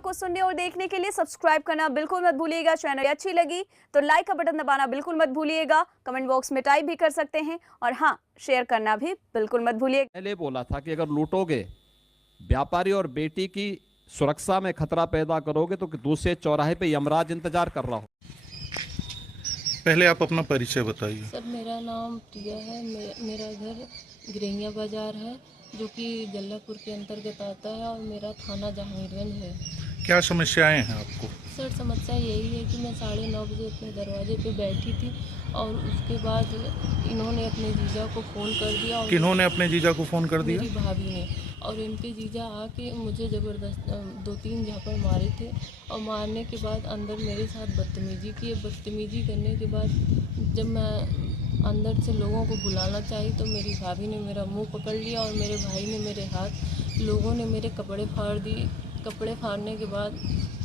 को सुनने और देखने के लिए सब्सक्राइब करना बिल्कुल मत भूलिएगा। चैनल अच्छी लगी तो लाइक का बटन दबाना बिल्कुल मत भूलिएगा। कमेंट बॉक्स में टाइप भी कर सकते हैं और हाँ, शेयर करना भी बिल्कुल मत भूलिएगा। पहले बोला था कि अगर लूटोगे, व्यापारी और बेटी की सुरक्षा में खतरा पैदा करोगे तो दूसरे चौराहे पे यमराज इंतजार कर रहा हो। पहले आप अपना परिचय बताइए। सर, मेरा नाम प्रिया है। मेरा घर गिरैया बाजार है, जो कि जल्लापुर के अंतर्गत आता है, और मेरा थाना जहांगीरगंज है। क्या समस्याएं हैं आपको? सर, समस्या यही है कि मैं 9:30 बजे अपने दरवाजे पे बैठी थी और उसके बाद इन्होंने अपने जीजा को फ़ोन कर दिया। और किन्होंने अपने जीजा को फ़ोन कर दिया? मेरी भाभी ने। और इनके जीजा आके मुझे ज़बरदस्त 2-3 झापड़ मारे थे, और मारने के बाद अंदर मेरे साथ बदतमीजी की। बदतमीजी करने के बाद जब मैं अंदर से लोगों को बुलाना चाहिए तो मेरी भाभी ने मेरा मुंह पकड़ लिया और मेरे भाई ने मेरे हाथ, लोगों ने मेरे कपड़े फाड़ दिए। कपड़े फाड़ने के बाद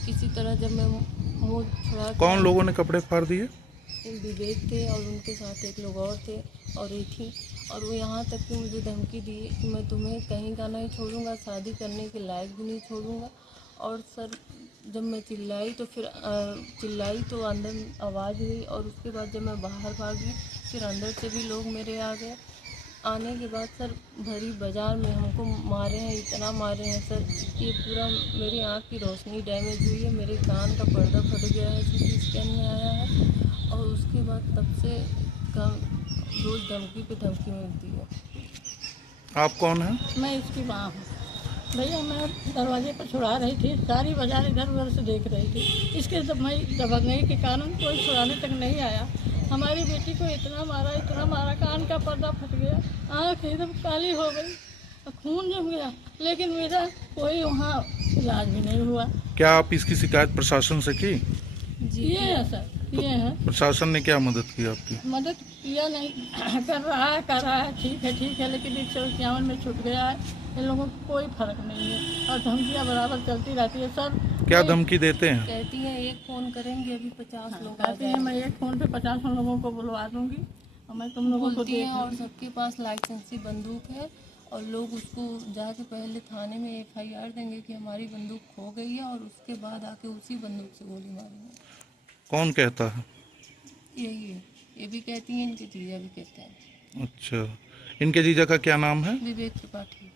किसी तरह जब मैं मुंह छुड़ा, कौन लोगों ने कपड़े फाड़ दिए? विवेक थे और उनके साथ एक लोग और थे और एक थी। और वो यहाँ तक कि मुझे धमकी दी कि मैं तुम्हें कहीं का नहीं छोड़ूंगा, शादी करने के लायक भी नहीं छोड़ूंगा। और सर, जब मैं चिल्लाई तो अंदर आवाज़ हुई, और उसके बाद जब मैं बाहर भागी फिर अंदर से भी लोग मेरे आ गए। आने के बाद सर, भरी बाज़ार में हमको मारे हैं, इतना मारे हैं सर कि पूरा मेरी आँख की रोशनी डैमेज हुई है, मेरे कान का पर्दा फट गया है, CT स्कैन में आया है। और उसके बाद तब से रोज़ धमकी पे धमकी मिलती है। आप कौन हैं? मैं इसकी माँ हूँ। भैया, मैं दरवाजे पर छुड़ा रही थी, सारी बाजार इधर उधर से देख रही थी। इसके दबंगई के कारण कोई छुड़ाने तक नहीं आया। हमारी बेटी को इतना मारा, कान का पर्दा फट गया, आँख एकदम काली हो गई, खून जम गया, लेकिन मेरा कोई वहाँ इलाज भी नहीं हुआ। क्या आप इसकी शिकायत प्रशासन से की? किए हैं सर, किए हैं। प्रशासन ने क्या मदद की आपकी? मदद किया नहीं, कर रहा है, ठीक है, लेकिन 151 में छूट गया है। इन लोगों को कोई फर्क नहीं है और धमकियाँ बराबर चलती रहती है सर। क्या धमकी देते हैं? कहती हैं एक फ़ोन करेंगे अभी 50 लोग आ कहती है मैं एक फ़ोन पे 50 लोगों को बुलवा दूंगी और मैं तुम लोगों को बोलती हैं। और देख। सबके पास लाइसेंसी बंदूक है, और लोग उसको जाके पहले थाने में FIR देंगे कि हमारी बंदूक खो गई है, और उसके बाद आके उसी बंदूक से गोली मारेंगे। कौन कहता है? यही है, ये भी कहती हैं, इनके जीजा भी कहते हैं। अच्छा, इनके जीजा का क्या नाम है? विवेक त्रिपाठी।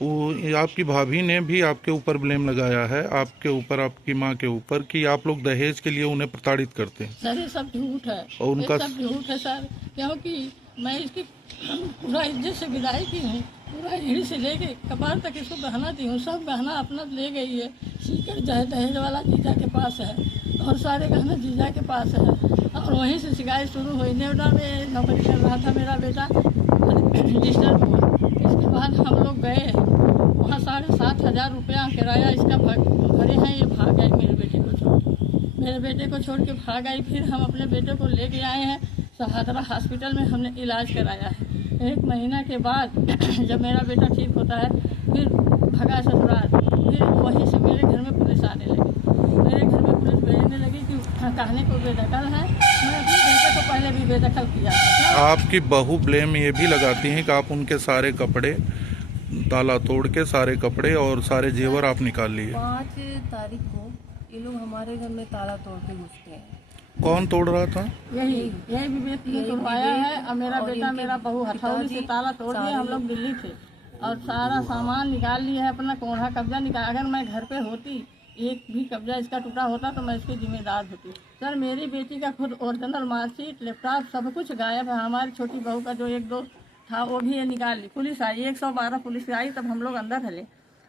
वो आपकी भाभी ने भी आपके ऊपर ब्लेम लगाया है, आपके ऊपर, आपकी माँ के ऊपर, कि आप लोग दहेज के लिए उन्हें प्रताड़ित करते हैं। सर, ये सब झूठ है, और उनका ये सब झूठ है सर, क्योंकि मैं इसकी पूरा इज्जत से विदाई की हूँ। पूरा यहीं से लेके कपार तक इसको गहना दी हूँ, सब गहना अपना ले गई है। सीकर जो है दहेज वाला जीजा के पास है, और सारे गहना जीजा के पास है। और वहीं से शिकायत शुरू हुई। नेवडा में नौकरी कर रहा था मेरा बेटा रजिस्टर हुआ। इसके बाद हम लोग गए वहाँ, 7,500 रुपया किराया इसका भरे हैं। ये भाग गई मेरे बेटे को छोड़ के भाग गई। फिर हम अपने बेटे को लेके आए हैं सहादरा हॉस्पिटल में, हमने इलाज कराया है। 1 महीना के बाद जब मेरा बेटा ठीक होता है फिर भगा ससुराल। फिर वहीं से मेरे घर में पुलिस आने लगी, मेरे घर में पुलिस भेजने लगी कि कहने को बेदखल है। मैं अपने बेटे को पहले भी बेदखल किया था। आपकी बहू ब्लेम ये भी लगाती हैं कि आप उनके सारे कपड़े ताला तोड़ के, सारे कपड़े और सारे जेवर आप निकाल लिए। 5 तारीख को ये लोग हमारे घर में ताला तोड़ के घुसते हैं। कौन तोड़ रहा था? यही विवेक ने तोड़वाया है। और मेरा बेटा, मेरा बहू हथौड़ी से ताला तोड़ दिया। हम लोग दिल्ली थे और सारा सामान निकाल लिया है, अपना कोढ़ा कब्जा निकाल। अगर मैं घर पे होती, एक भी कब्जा इसका टूटा होता तो मैं इसकी जिम्मेदार होती। सर, मेरी बेटी का खुद ओरिजिनल मार्कशीट, लैपटॉप सब कुछ गायब है। हमारी छोटी बहू का जो 1-2 था वो भी ये निकाल ली। पुलिस आई, 112 पुलिस आई, तब हम लोग अंदर हले।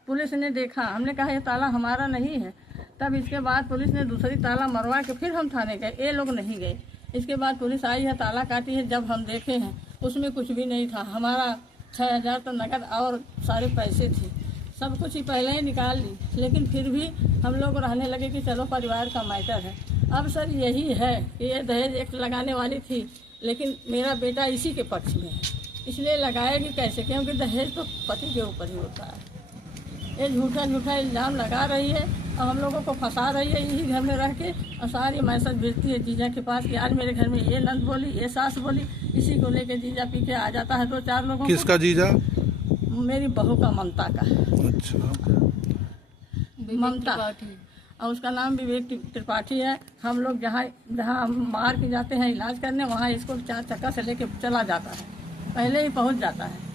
पुलिस ने देखा, हमने कहा ये ताला हमारा नहीं है। तब इसके बाद पुलिस ने दूसरी ताला मरवा के फिर हम थाने गए, ये लोग नहीं गए। इसके बाद पुलिस आई है, ताला काटी है। जब हम देखे हैं उसमें कुछ भी नहीं था। हमारा 6,000 तो नकद और सारे पैसे थे, सब कुछ ही पहले ही निकाल ली। लेकिन फिर भी हम लोग रहने लगे कि चलो परिवार का मैटर है। अब सर यही है कि ये दहेज एक्ट लगाने वाली थी, लेकिन मेरा बेटा इसी के पक्ष में है, इसलिए लगाएगी कैसे, क्योंकि दहेज तो पति के ऊपर ही होता है। ये झूठा इल्ज़ाम लगा रही है और हम लोगों को फंसा रही है यही घर में रह के। और सारी मैसेज भेजती है जीजा के पास कि आज मेरे घर में ये नंद बोली, ये सास बोली। इसी को लेके जीजा पी के आ जाता है 2-4 लोगों। किसका जीजा? मेरी बहू का, ममता का। अच्छा, ममता, त्रिपाठी। और उसका नाम विवेक त्रिपाठी है। हम लोग जहाँ जहाँ हम बाहर के जाते हैं इलाज करने, वहाँ इसको 4 चक्का से लेके चला जाता है, पहले ही पहुँच जाता है।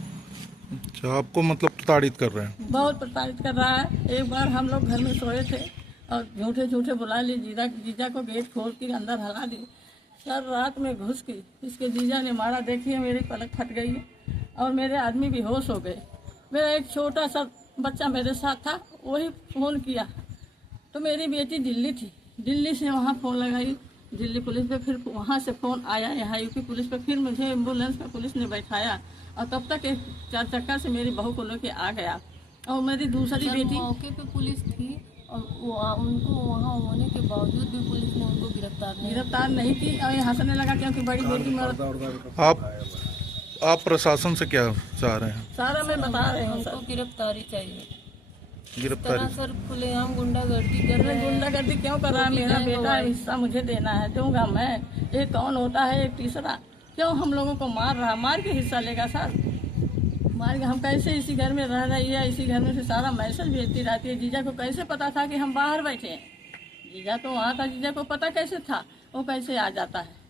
अच्छा, आपको मतलब प्रताड़ित कर रहे हैं? बहुत प्रताड़ित कर रहा है। एक बार हम लोग घर में सोए थे और झूठे झूठे बुला ली, जीजा को गेट खोल के अंदर हला दी। सर रात में घुस के इसके जीजा ने मारा। देखिए मेरी पलक फट गई है और मेरे आदमी बेहोश हो गए। मेरा एक छोटा सा बच्चा मेरे साथ था, वही फ़ोन किया तो मेरी बेटी दिल्ली थी, दिल्ली से वहाँ फ़ोन लगाई दिल्ली पुलिस पे, फिर वहाँ से फ़ोन आया यहाँ यूपी पुलिस पे, फिर मुझे एम्बुलेंस में पुलिस ने बैठाया और तब तक एक 4 चक्का से मेरी बहू को लेके आ गया। और मेरी दूसरी बेटी मौके पे पुलिस थी और उनको वहाँ होने के बावजूद भी पुलिस ने उनको गिरफ्तार नहीं की और ये हंसने लगा क्योंकि बड़ी बेटी मेरा। आप प्रशासन से क्या चाह रहे हैं? सारा मैं बता रही हूँ उनको सर। गिरफ्तारी चाहिए। गिरफ्तारी? सर खुलेआम गुंडागर्दी कर रहे हैं। गुंडागर्दी क्यों कर रहा है? मेरा बेटा हिस्सा मुझे देना है, दूंगा मैं। एक कौन होता है एक तीसरा, क्यों हम लोगों को मार रहा? मार के हिस्सा लेगा सर, मार के। हम कैसे इसी घर में रह रही है, इसी घर में से सारा मैसेज भेजती रहती है। जीजा को कैसे पता था कि हम बाहर बैठे हैं? जीजा तो वहाँ था, जीजा को पता कैसे था? वो कैसे आ जाता है?